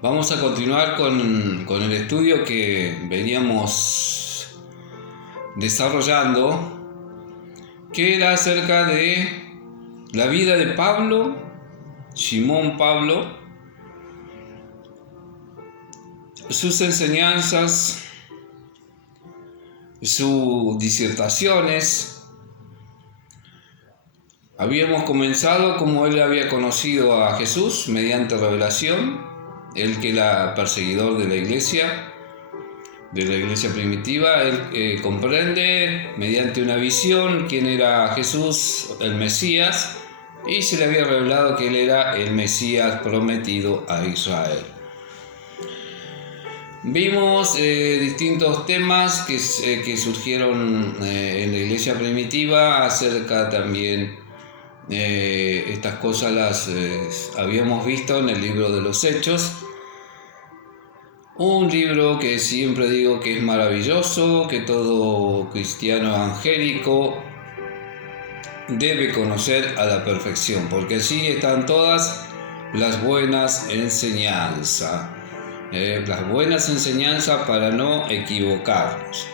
Vamos a continuar con el estudio que veníamos desarrollando, que era acerca de la vida de Pablo, Simón Pablo, sus enseñanzas, sus disertaciones. Habíamos comenzado como él había conocido a Jesús mediante revelación, él que era perseguidor de la iglesia primitiva. Él comprende mediante una visión quién era Jesús, el Mesías, y se le había revelado que él era el Mesías prometido a Israel. Vimos distintos temas que surgieron en la iglesia primitiva acerca también. Estas cosas las habíamos visto en el libro de los Hechos, un libro que siempre digo que es maravilloso, que todo cristiano evangélico debe conocer a la perfección, porque allí están todas las buenas enseñanzas, para no equivocarnos,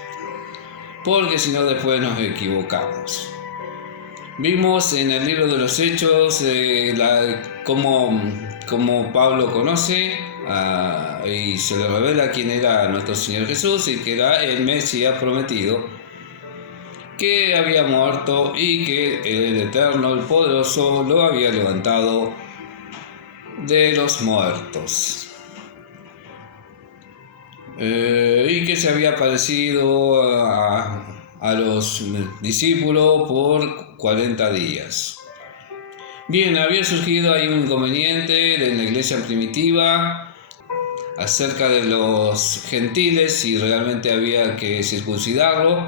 porque si no después nos equivocamos. Vimos en el libro de los Hechos cómo Pablo conoce y se le revela quién era nuestro Señor Jesús y que era el Mesías prometido, que había muerto y que el Eterno, el Poderoso, lo había levantado de los muertos, y que se había aparecido a los discípulos por 40 días. Bien, había surgido ahí un inconveniente en la iglesia primitiva acerca de los gentiles, si realmente había que circuncidarlo.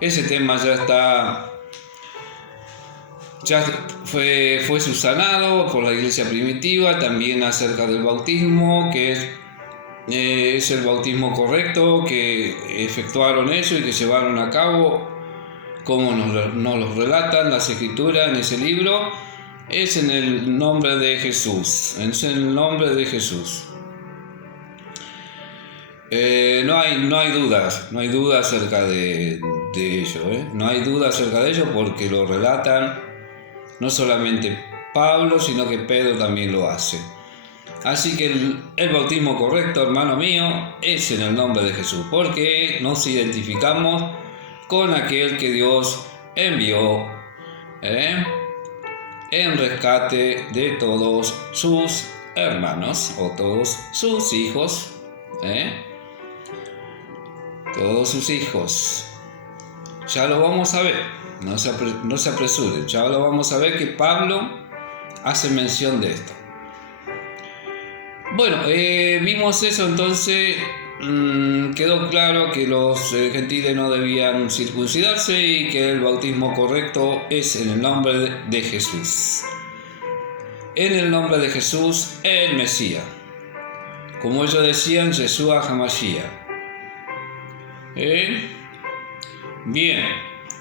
Ese tema ya fue subsanado por la iglesia primitiva. También acerca del bautismo, que es el bautismo correcto que efectuaron ellos y que llevaron a cabo, como nos lo relatan las escrituras en ese libro. Es en el nombre de Jesús, No hay duda acerca de ello, no hay duda acerca de ello, porque lo relatan no solamente Pablo, sino que Pedro también lo hace. Así que el bautismo correcto, hermano mío, es en el nombre de Jesús, porque nos identificamos con aquel que Dios envió en rescate de todos sus hermanos o todos sus hijos. Todos sus hijos. Ya lo vamos a ver, no se apresuren, ya lo vamos a ver, que Pablo hace mención de esto. Bueno, vimos eso. Entonces quedó claro que los gentiles no debían circuncidarse y que el bautismo correcto es en el nombre de Jesús. En el nombre de Jesús, el Mesías. Como ellos decían, Yeshua HaMashiach. Bien,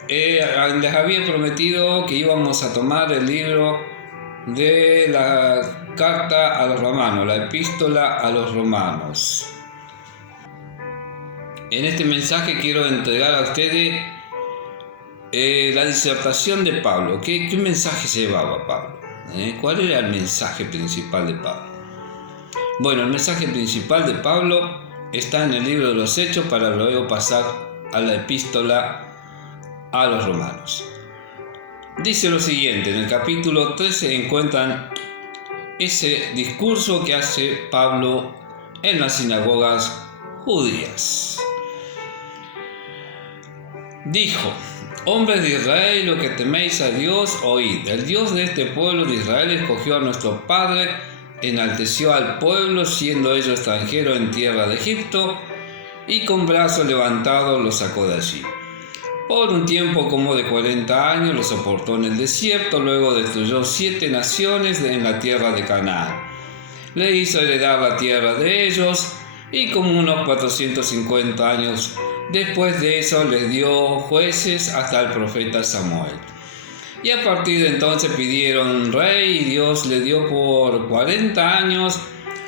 les había prometido que íbamos a tomar el libro de la carta a los romanos, la epístola a los romanos. En este mensaje quiero entregar a ustedes la disertación de Pablo. ¿Qué mensaje llevaba Pablo? ¿Cuál era el mensaje principal de Pablo? Bueno, el mensaje principal de Pablo está en el libro de los Hechos, para luego pasar a la epístola a los romanos. Dice lo siguiente: en el capítulo 13 encuentran ese discurso que hace Pablo en las sinagogas judías. Dijo: hombres de Israel, lo que teméis a Dios, oíd. El Dios de este pueblo de Israel escogió a nuestro padre, enalteció al pueblo, siendo ellos extranjeros en tierra de Egipto, y con brazo levantado los sacó de allí. Por un tiempo como de 40 años los soportó en el desierto, luego destruyó 7 naciones en la tierra de Canaán. Le hizo heredar la tierra de ellos, y como unos 450 años después de eso les dio jueces hasta el profeta Samuel. Y a partir de entonces pidieron rey, y Dios le dio por 40 años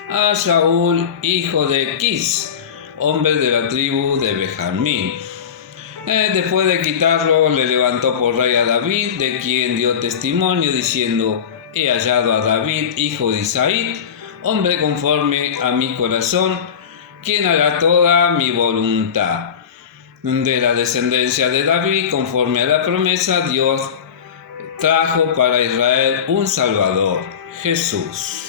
a Saúl, hijo de Quis, hombre de la tribu de Benjamín. Después de quitarlo, le levantó por rey a David, de quien dio testimonio, diciendo: he hallado a David, hijo de Isaí, hombre conforme a mi corazón, quien hará toda mi voluntad. De la descendencia de David, conforme a la promesa, Dios trajo para Israel un Salvador, Jesús.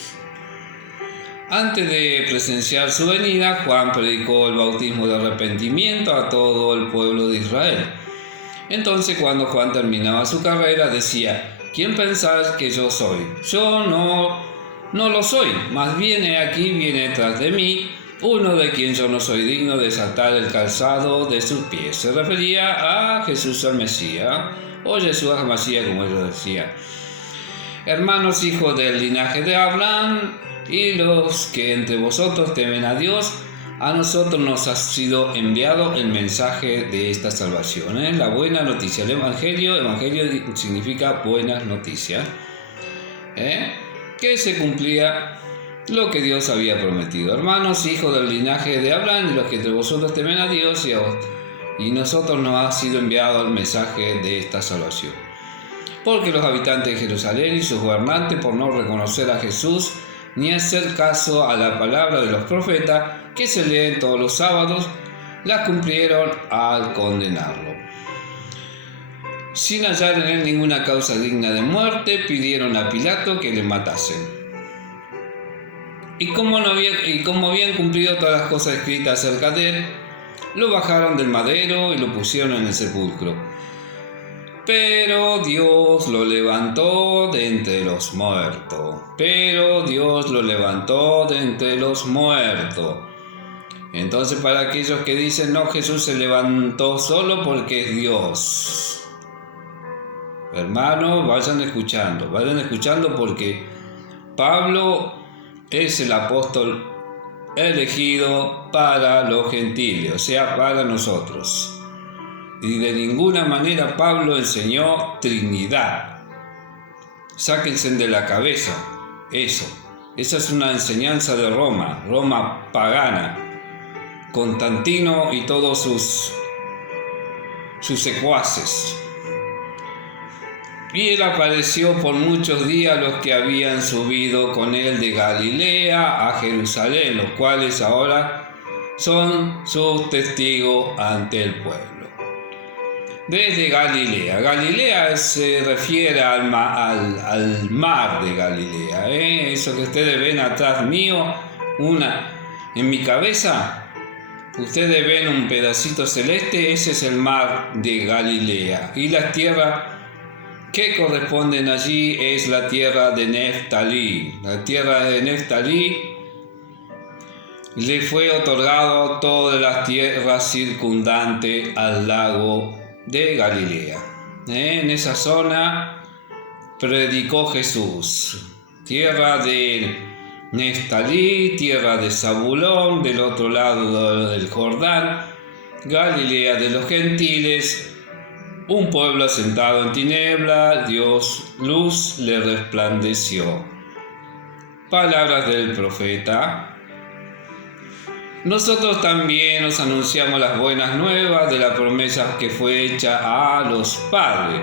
Antes de presenciar su venida, Juan predicó el bautismo de arrepentimiento a todo el pueblo de Israel. Entonces, cuando Juan terminaba su carrera, decía: ¿quién pensáis que yo soy? Yo no lo soy, más bien he aquí viene tras de mí uno de quien yo no soy digno de desatar el calzado de sus pies. Se refería a Jesús el Mesías, o Jesús el Mesías, como ellos decían. Hermanos, hijos del linaje de Abraham, y los que entre vosotros temen a Dios, a nosotros nos ha sido enviado el mensaje de esta salvación, la buena noticia. El evangelio significa buenas noticias, que se cumplía lo que Dios había prometido. Hermanos, hijos del linaje de Abraham, y los que entre vosotros temen a Dios, y nosotros nos ha sido enviado el mensaje de esta salvación. Porque los habitantes de Jerusalén y sus gobernantes, por no reconocer a Jesús ni hacer caso a la palabra de los profetas que se leen todos los sábados, la cumplieron al condenarlo. Sin hallar en él ninguna causa digna de muerte, pidieron a Pilato que le matasen. Y como habían cumplido todas las cosas escritas acerca de él, lo bajaron del madero y lo pusieron en el sepulcro. Pero Dios lo levantó de entre los muertos. Entonces, para aquellos que dicen: no, Jesús se levantó solo porque es Dios. Hermanos, vayan escuchando porque Pablo es el apóstol elegido para los gentiles, o sea, para nosotros. Y de ninguna manera Pablo enseñó Trinidad. Sáquense de la cabeza eso. Esa es una enseñanza de Roma pagana. Constantino y todos sus secuaces. Y él apareció por muchos días a los que habían subido con él de Galilea a Jerusalén, los cuales ahora son sus testigos ante el pueblo. Desde Galilea. Galilea se refiere al mar de Galilea. Eso que ustedes ven atrás mío, en mi cabeza, ustedes ven un pedacito celeste, ese es el mar de Galilea. Y las tierras que corresponden allí es la tierra de Neftalí. La tierra de Neftalí le fue otorgado todas las tierras circundantes al lago de Galilea. En esa zona predicó Jesús. Tierra de Neftalí, tierra de Zabulón, del otro lado del Jordán, Galilea de los gentiles, un pueblo asentado en tiniebla, Dios luz le resplandeció. Palabras del profeta. Nosotros también os anunciamos las buenas nuevas de la promesa que fue hecha a los padres.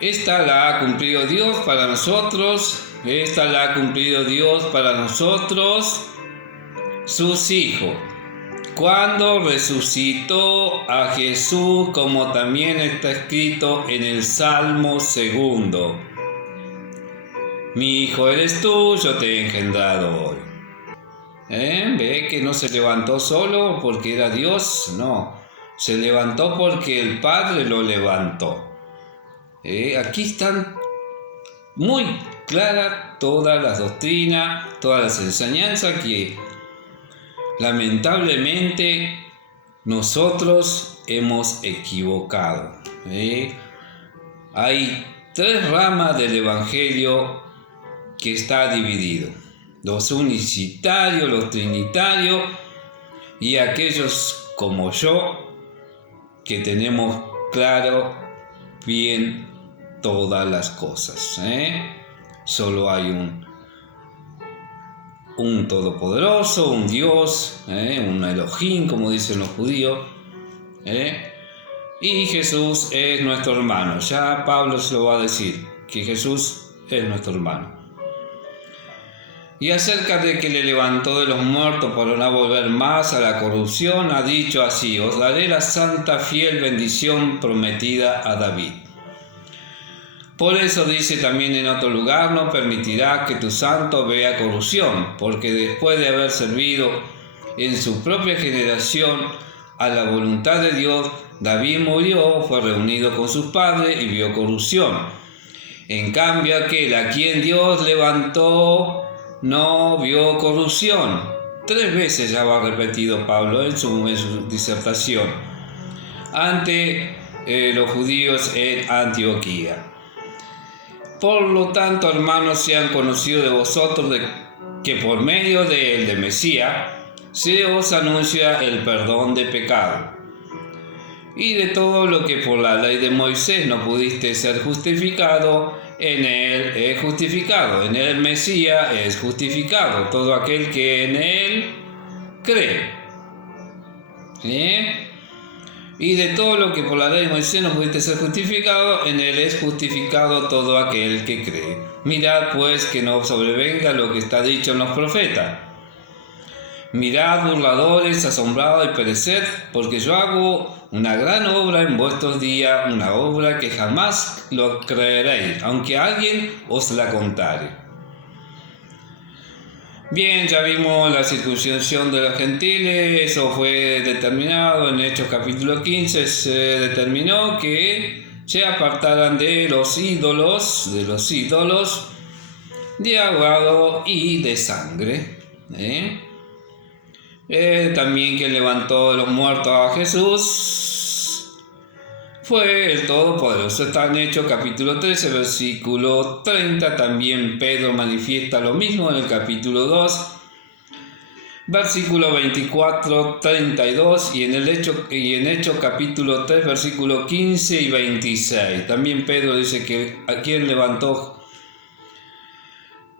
Esta la ha cumplido Dios para nosotros, sus hijos, cuando resucitó a Jesús, como también está escrito en el Salmo 2. Mi hijo eres tú, yo te he engendrado hoy. ¿Ve que no se levantó solo porque era Dios? No, se levantó porque el Padre lo levantó. Aquí están muy claras todas las doctrinas, todas las enseñanzas que lamentablemente nosotros hemos equivocado. Hay 3 ramas del Evangelio que está dividido: los unicitarios, los trinitarios y aquellos como yo que tenemos claro bien todas las cosas. Solo hay un todopoderoso, un Dios, un Elohim, como dicen los judíos, y Jesús es nuestro hermano. Ya Pablo se lo va a decir, que Jesús es nuestro hermano. Y acerca de que le levantó de los muertos para no volver más a la corrupción, ha dicho así: os daré la santa fiel bendición prometida a David. Por eso dice también en otro lugar: no permitirá que tu santo vea corrupción, porque después de haber servido en su propia generación a la voluntad de Dios, David murió, fue reunido con sus padres y vio corrupción. En cambio, aquel a quien Dios levantó no vio corrupción. 3 veces ya va repetido Pablo en su disertación ante los judíos en Antioquía. Por lo tanto, hermanos, sean conocidos de vosotros que por medio de él, de Mesías, se os anuncia el perdón de pecado. Y de todo lo que por la ley de Moisés no pudiste ser justificado, en él es justificado. En el Mesías es justificado todo aquel que en él cree. Y de todo lo que por la ley de Moisés no pudiste ser justificado, en él es justificado todo aquel que cree. Mirad pues que no sobrevenga lo que está dicho en los profetas. Mirad, burladores, asombrados y pereced, porque yo hago una gran obra en vuestros días, una obra que jamás lo creeréis, aunque alguien os la contare. Bien, ya vimos la circuncisión de los gentiles. Eso fue determinado en Hechos capítulo 15, se determinó que se apartaran de los ídolos de ahogado y de sangre. También quien levantó de los muertos a Jesús fue el Todopoderoso. Está en Hechos capítulo 13, versículo 30. También Pedro manifiesta lo mismo en el capítulo 2, versículo 24, 32, y en Hechos capítulo 3, versículo 15 y 26. También Pedro dice que a quien levantó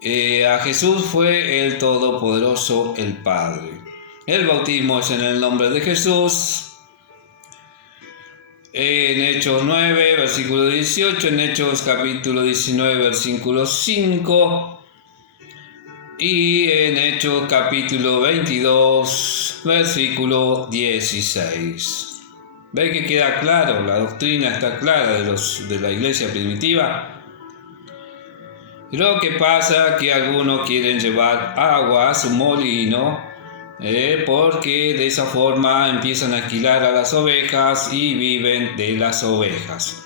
a Jesús fue el Todopoderoso, el Padre. El bautismo es en el nombre de Jesús. En Hechos 9, versículo 18, en Hechos capítulo 19, versículo 5, y en Hechos capítulo 22, versículo 16. ¿Ve que queda claro? La doctrina está clara de la iglesia primitiva. Lo que pasa es que algunos quieren llevar agua a su molino, porque de esa forma empiezan a alquilar a las ovejas y viven de las ovejas.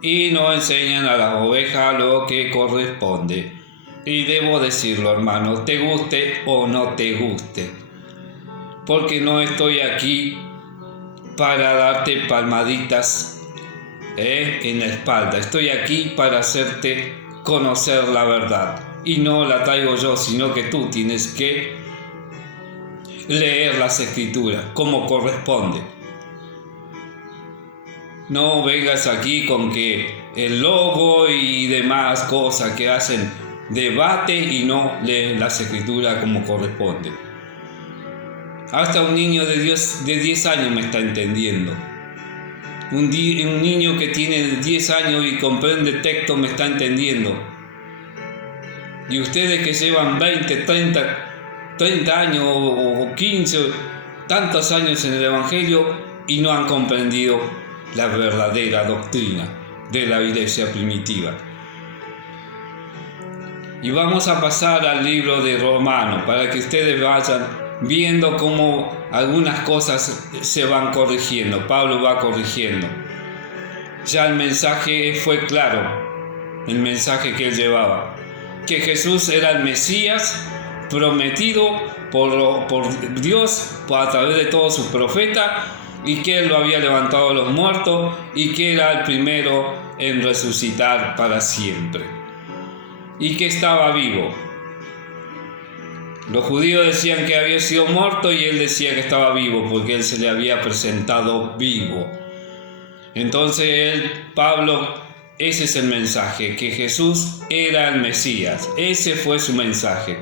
Y no enseñan a las ovejas lo que corresponde. Y debo decirlo, hermano, te guste o no te guste, porque no estoy aquí para darte palmaditas en la espalda. Estoy aquí para hacerte conocer la verdad. Y no la traigo yo, sino que tú tienes que leer las escrituras como corresponde. No vengas aquí con que el logo y demás cosas que hacen debate y no leen las escrituras como corresponde. Hasta un niño de 10 años me está entendiendo. Un niño que tiene 10 años y comprende texto me está entendiendo. Y ustedes que llevan 20, 30 años o 15, tantos años en el Evangelio y no han comprendido la verdadera doctrina de la iglesia primitiva. Y vamos a pasar al libro de Romanos para que ustedes vayan viendo cómo algunas cosas se van corrigiendo. Pablo va corrigiendo. Ya el mensaje fue claro, el mensaje que él llevaba, que Jesús era el Mesías prometido por Dios a través de todos sus profetas, y que él lo había levantado de los muertos y que era el primero en resucitar para siempre y que estaba vivo. Los judíos decían que había sido muerto y él decía que estaba vivo porque él se le había presentado vivo. Entonces Pablo, ese es el mensaje, que Jesús era el Mesías. Ese fue su mensaje.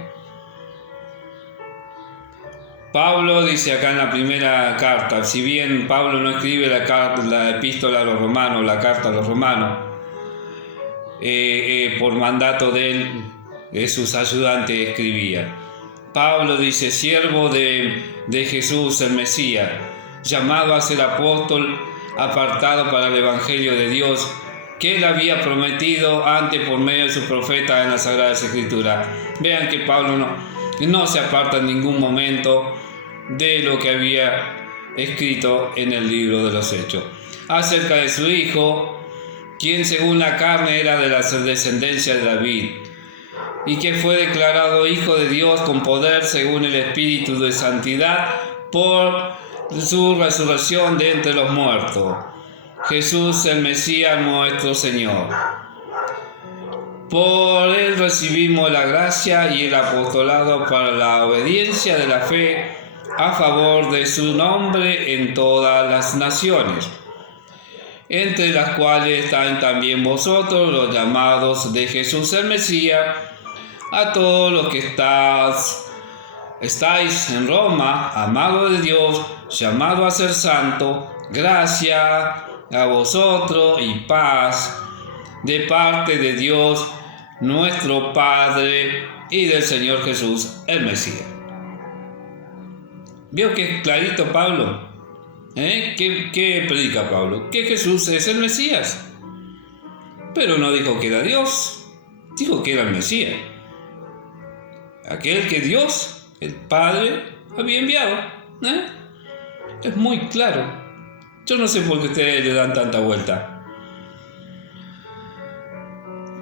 Pablo dice acá en la primera carta, si bien Pablo no escribe la epístola a los romanos, la carta a los romanos, por mandato de sus ayudantes escribía. Pablo dice, siervo de Jesús el Mesías, llamado a ser apóstol, apartado para el Evangelio de Dios, que él había prometido antes por medio de sus profetas en las Sagradas Escrituras. Vean que Pablo no se aparta en ningún momento de lo que había escrito en el libro de los Hechos. Acerca de su hijo, quien según la carne era de la descendencia de David, y que fue declarado Hijo de Dios con poder según el Espíritu de Santidad por su resurrección de entre los muertos. Jesús el Mesías nuestro Señor. Por él recibimos la gracia y el apostolado para la obediencia de la fe a favor de su nombre en todas las naciones, entre las cuales están también vosotros los llamados de Jesús el Mesías, a todos los que estáis en Roma, amados de Dios, llamados a ser santos, gracia a vosotros y paz de parte de Dios nuestro Padre y del Señor Jesús el Mesías. ¿Vio que clarito Pablo? ¿Qué predica Pablo? Que Jesús es el Mesías. Pero no dijo que era Dios, dijo que era el Mesías. Aquel que Dios, el Padre, había enviado. Es muy claro. Yo no sé por qué ustedes le dan tanta vuelta.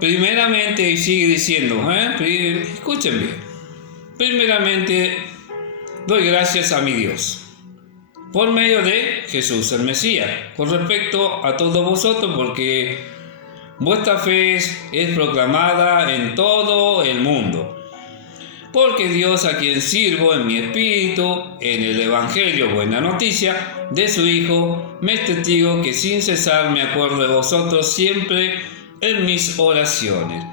Primeramente, y sigue diciendo, escuchen bien. Primeramente, doy gracias a mi Dios, por medio de Jesús el Mesías, con respecto a todos vosotros, porque vuestra fe es proclamada en todo el mundo. Porque Dios, a quien sirvo en mi espíritu, en el Evangelio, buena noticia, de su Hijo, me es testigo que sin cesar me acuerdo de vosotros siempre en mis oraciones,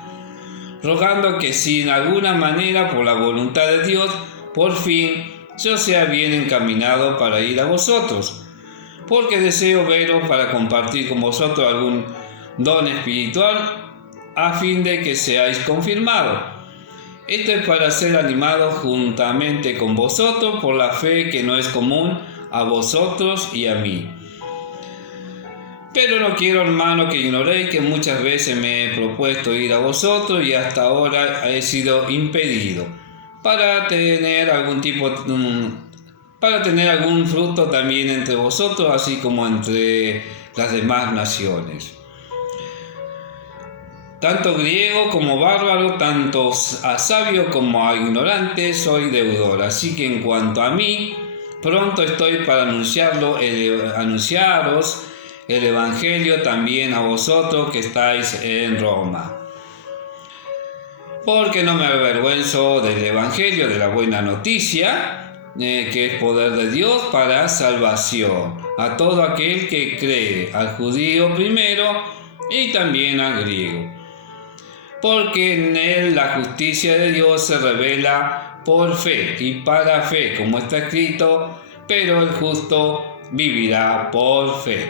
rogando que si en alguna manera, por la voluntad de Dios, por fin yo sea bien encaminado para ir a vosotros, porque deseo veros para compartir con vosotros algún don espiritual, a fin de que seáis confirmados. Esto es para ser animados juntamente con vosotros por la fe que no es común a vosotros y a mí. Pero no quiero, hermano, que ignoréis que muchas veces me he propuesto ir a vosotros y hasta ahora he sido impedido, para tener algún fruto también entre vosotros, así como entre las demás naciones. Tanto griego como bárbaro, tanto a sabio como a ignorante, soy deudor. Así que en cuanto a mí, pronto estoy para anunciaros el Evangelio también a vosotros que estáis en Roma. Porque no me avergüenzo del Evangelio, de la buena noticia, que es poder de Dios para salvación a todo aquel que cree, al judío primero y también al griego. Porque en él la justicia de Dios se revela por fe y para fe, como está escrito, pero el justo vivirá por fe.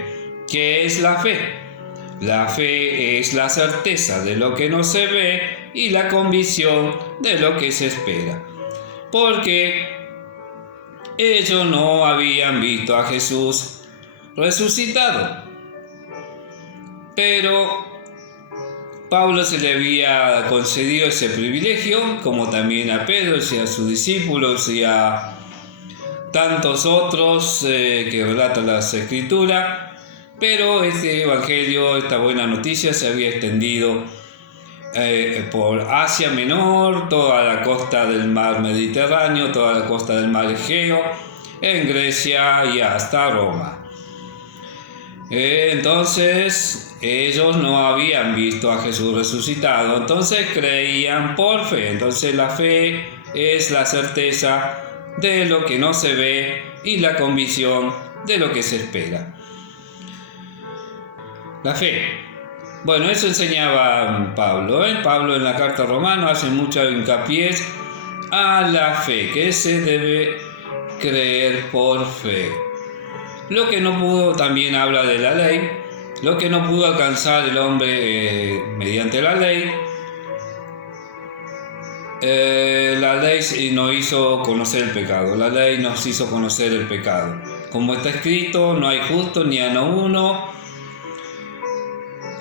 ¿Qué es la fe? La fe es la certeza de lo que no se ve y la convicción de lo que se espera. Porque ellos no habían visto a Jesús resucitado, pero Pablo se le había concedido ese privilegio, como también a Pedro y a sus discípulos y a tantos otros que relatan las Escrituras, pero este Evangelio, esta buena noticia, se había extendido por Asia Menor, toda la costa del mar Mediterráneo, toda la costa del mar Egeo, en Grecia y hasta Roma. Entonces ellos no habían visto a Jesús resucitado, entonces creían por fe. Entonces la fe es la certeza de lo que no se ve y la convicción de lo que se espera. La fe. Bueno, eso enseñaba Pablo. Pablo en la carta romana hace mucho hincapié a la fe, que se debe creer por fe. Lo que no pudo, también habla de la ley, lo que no pudo alcanzar el hombre mediante la ley no hizo conocer el pecado. La ley nos hizo conocer el pecado. Como está escrito, no hay justo ni a no uno.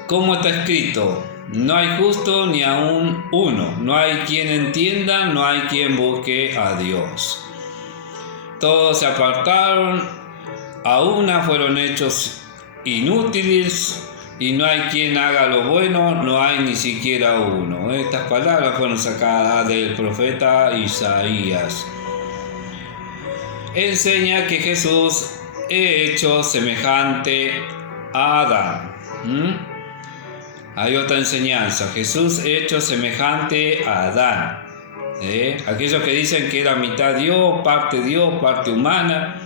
Como está escrito, no hay justo ni aun uno. No hay quien entienda, no hay quien busque a Dios. Todos se apartaron, a una fueron hechos inútiles, y no hay quien haga lo bueno, no hay ni siquiera uno. Estas palabras fueron sacadas del profeta Isaías. Enseña que Jesús es hecho semejante a Adán. Hay otra enseñanza: Jesús es hecho semejante a Adán. Aquellos que dicen que era mitad Dios, parte humana,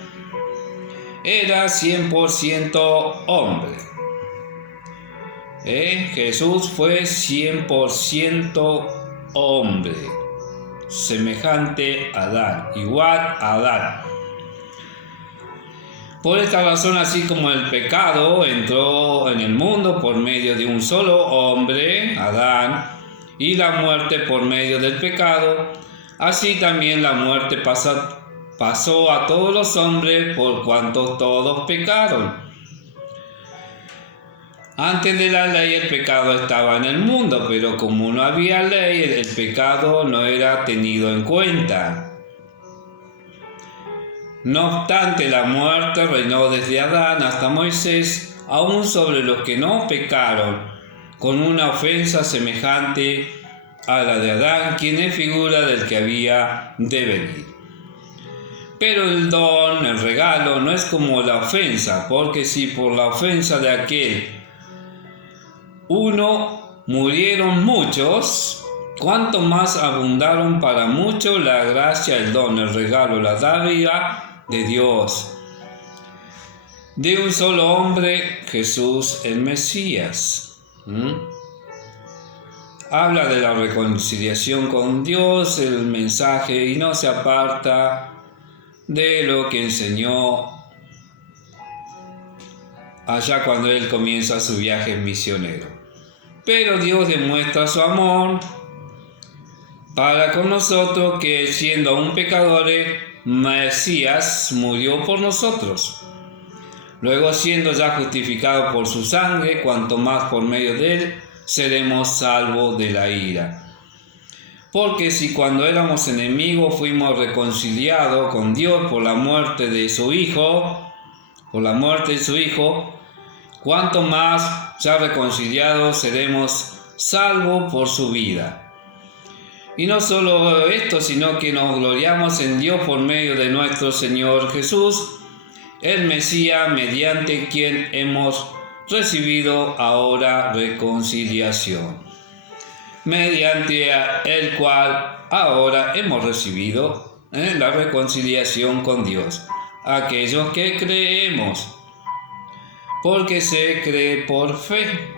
era 100% hombre. Jesús fue 100% hombre, semejante a Adán, igual a Adán. Por esta razón, así como el pecado entró en el mundo por medio de un solo hombre, Adán, y la muerte por medio del pecado, así también la muerte pasó a todos los hombres por cuanto todos pecaron. Antes de la ley el pecado estaba en el mundo, pero como no había ley, el pecado no era tenido en cuenta. No obstante, la muerte reinó desde Adán hasta Moisés, aún sobre los que no pecaron, con una ofensa semejante a la de Adán, quien es figura del que había de venir. Pero el don, el regalo, no es como la ofensa, porque si por la ofensa de aquel uno murieron muchos, cuánto más abundaron para muchos la gracia, el don, el regalo, la dádiva de Dios. De un solo hombre, Jesús el Mesías. Habla de la reconciliación con Dios, el mensaje, y no se aparta de lo que enseñó allá cuando él comienza su viaje misionero. Pero Dios demuestra su amor para con nosotros, que siendo aún pecadores, Mesías murió por nosotros. Luego, siendo ya justificados por su sangre, cuanto más por medio de él seremos salvos de la ira. Porque si cuando éramos enemigos fuimos reconciliados con Dios por la muerte de su Hijo, cuanto más ya reconciliados seremos salvos por su vida. Y no solo esto, sino que nos gloriamos en Dios por medio de nuestro Señor Jesús, el Mesías, mediante quien hemos recibido ahora reconciliación. Mediante el cual ahora hemos recibido la reconciliación con Dios, aquellos que creemos, porque se cree por fe.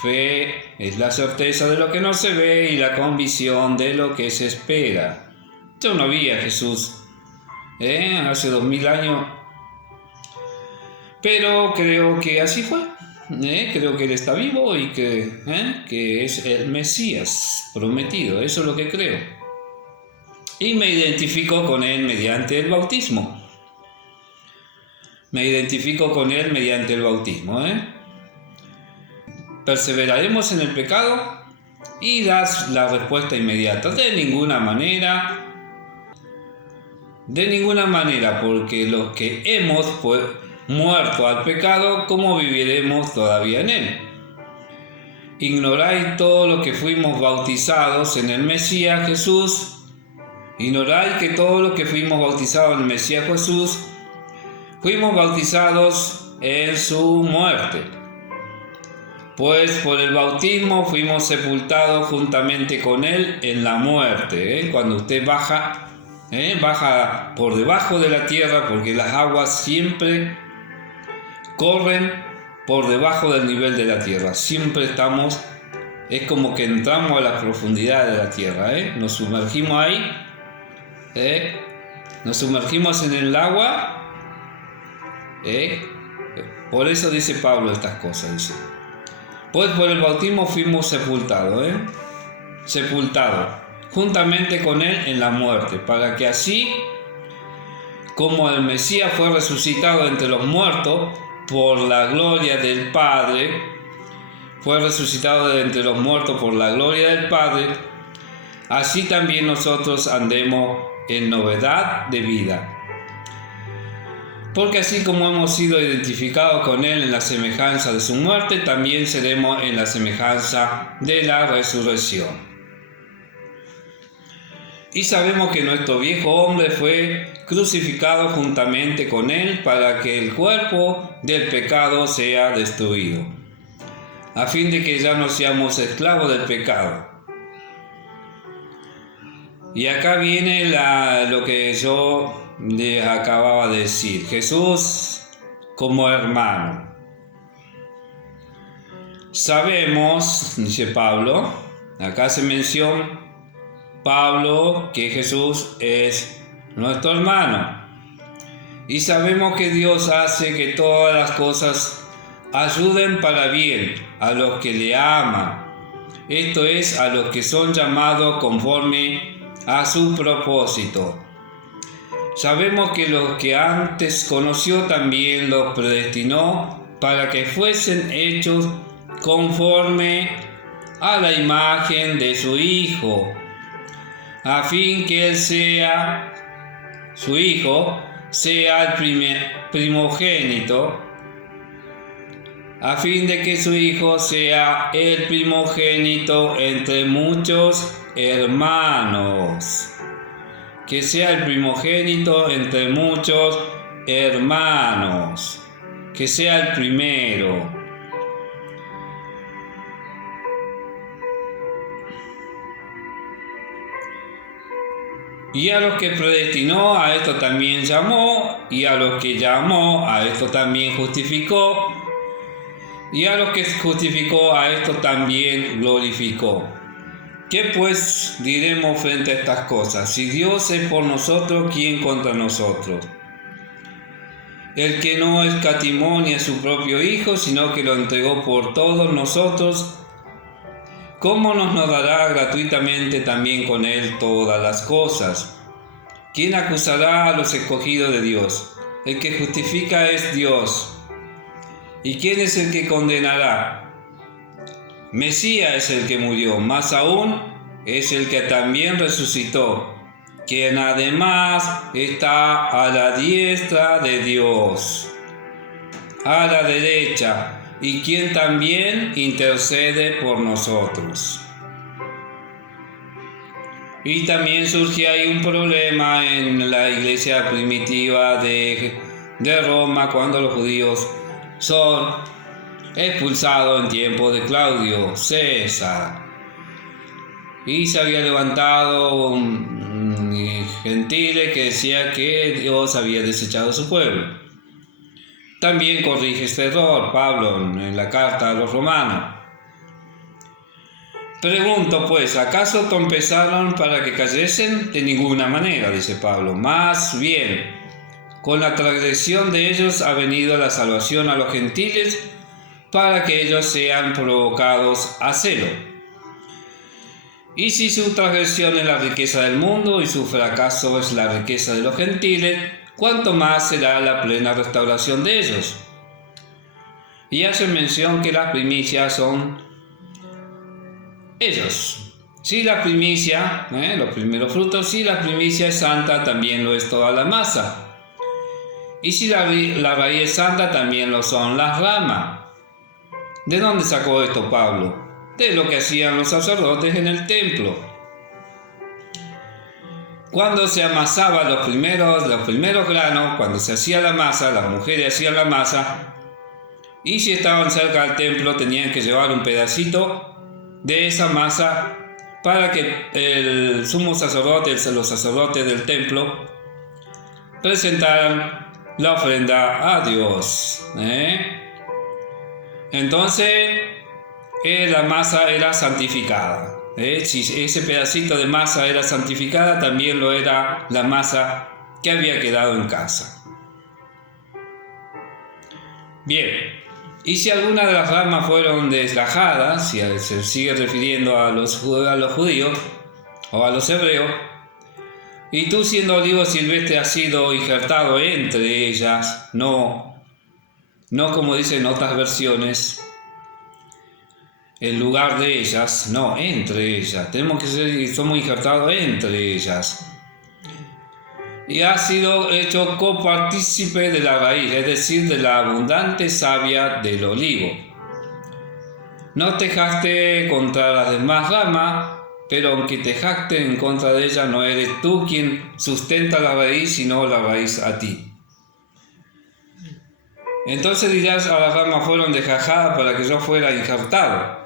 Fe es la certeza de lo que no se ve y la convicción de lo que se espera. Yo no vi a Jesús hace 2000 años, pero creo que así fue. Creo que Él está vivo y que es el Mesías prometido. Eso es lo que creo. Y me identifico con Él mediante el bautismo. ¿Perseveraremos en el pecado? Y das la respuesta inmediata: de ninguna manera, porque los que hemos muerto al pecado, ¿cómo viviremos todavía en él? ¿Ignoráis todo lo que fuimos bautizados en el Mesías Jesús? ¿Ignoráis que todo lo que fuimos bautizados en el Mesías Jesús, fuimos bautizados en su muerte? Pues por el bautismo fuimos sepultados juntamente con él en la muerte. Cuando usted baja por debajo de la tierra, porque las aguas siempre corren por debajo del nivel de la tierra. Siempre estamos, es como que entramos a la profundidad de la tierra, nos sumergimos ahí, nos sumergimos en el agua, por eso dice Pablo estas cosas, dice. Pues por el bautismo fuimos sepultados, juntamente con él en la muerte, para que así como el Mesías fue resucitado entre los muertos por la gloria del Padre, así también nosotros andemos en novedad de vida. Porque así como hemos sido identificados con él en la semejanza de su muerte, también seremos en la semejanza de la resurrección. Y sabemos que nuestro viejo hombre fue crucificado juntamente con él para que el cuerpo del pecado sea destruido, a fin de que ya no seamos esclavos del pecado. Y acá viene lo que yo les acababa de decir. Jesús como hermano. Sabemos, dice Pablo, acá se menciona Pablo que Jesús es nuestro hermano. Y sabemos que Dios hace que todas las cosas ayuden para bien a los que le aman. Esto es, a los que son llamados conforme a su propósito. Sabemos que los que antes conoció también los predestinó para que fuesen hechos conforme a la imagen de su Hijo, a fin que él sea, su Hijo, sea el primogénito, a fin de que su Hijo sea el primogénito entre muchos hermanos. Que sea el primogénito entre muchos hermanos. Que sea el primero. Y a los que predestinó, a esto también llamó, y a los que llamó, a esto también justificó, y a los que justificó, a esto también glorificó. ¿Qué pues diremos frente a estas cosas? Si Dios es por nosotros, ¿quién contra nosotros? El que no escatimó ni a su propio Hijo, sino que lo entregó por todos nosotros, ¿cómo nos dará gratuitamente también con él todas las cosas? ¿Quién acusará a los escogidos de Dios? El que justifica es Dios. ¿Y quién es el que condenará? Mesías es el que murió, más aún es el que también resucitó, quien además está a la diestra de Dios, a la derecha, y quien también intercede por nosotros. Y también surge ahí un problema en la iglesia primitiva de Roma, cuando los judíos son expulsados en tiempo de Claudio César. Y se había levantado un gentile que decía que Dios había desechado a su pueblo. También corrige este error Pablo en la carta a los romanos. Pregunto pues, ¿acaso tropezaron para que cayesen? De ninguna manera, dice Pablo. Más bien, con la transgresión de ellos ha venido la salvación a los gentiles, para que ellos sean provocados a celo. Y si su transgresión es la riqueza del mundo y su fracaso es la riqueza de los gentiles, ¿cuánto más será la plena restauración de ellos? Y hace mención que las primicias son ellos. Si la primicia, los primeros frutos, si la primicia es santa, también lo es toda la masa. Y si la raíz es santa, también lo son las ramas. ¿De dónde sacó esto Pablo? De lo que hacían los sacerdotes en el templo. Cuando se amasaban los primeros granos, cuando se hacía la masa, las mujeres hacían la masa, y si estaban cerca del templo tenían que llevar un pedacito de esa masa para que el sumo sacerdote, los sacerdotes del templo, presentaran la ofrenda a Dios. Entonces, la masa era santificada. Si ese pedacito de masa era santificada, también lo era la masa que había quedado en casa. Bien, y si alguna de las ramas fueron desgajadas, si se sigue refiriendo a los judíos o a los hebreos, y tú siendo olivo silvestre has sido injertado entre ellas, no como dicen otras versiones, en lugar de ellas, no, entre ellas. Somos injertados entre ellas. Y has sido hecho copartícipe de la raíz, es decir, de la abundante savia del olivo. No te jactes contra las demás ramas, pero aunque te jactes en contra de ella, no eres tú quien sustenta la raíz, sino la raíz a ti. Entonces dirás, a las ramas fueron desgajadas para que yo fuera injertado.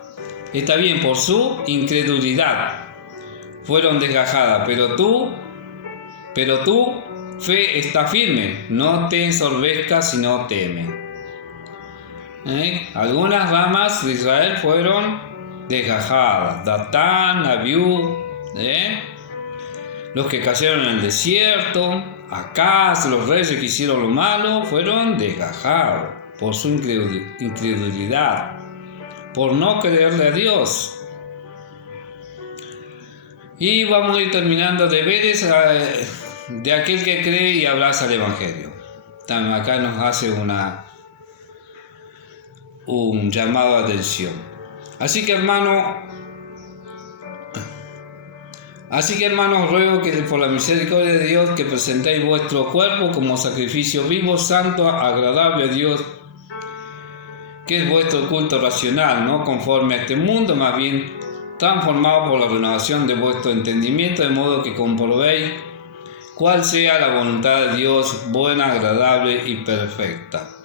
Está bien, por su incredulidad fueron desgajadas, pero tu fe está firme, no te ensorbezcas, sino teme. Algunas ramas de Israel fueron desgajadas. Datán, Abiú, los que cayeron en el desierto, Acaz, los reyes que hicieron lo malo, fueron desgajados por su incredulidad, por no creerle a Dios. Y vamos a ir terminando deberes de aquel que cree y abraza el Evangelio. También acá nos hace un llamado a atención. Así que hermanos, ruego que por la misericordia de Dios que presentéis vuestro cuerpo como sacrificio vivo, santo, agradable a Dios, que es vuestro culto racional, no conforme a este mundo, más bien transformado por la renovación de vuestro entendimiento, de modo que comprobéis cuál sea la voluntad de Dios, buena, agradable y perfecta.